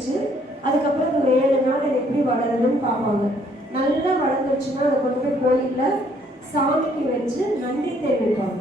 வச்சு அதுக்கப்புறம் அது 7 நாள் அது எப்படி வளருதுன்னு பார்ப்பாங்க. நல்லா வளர்ந்துருச்சுன்னா அதை கொண்டு போய் கோயிலில் சாமிக்கு வச்சு நன்றி தெரிவிப்பாங்க.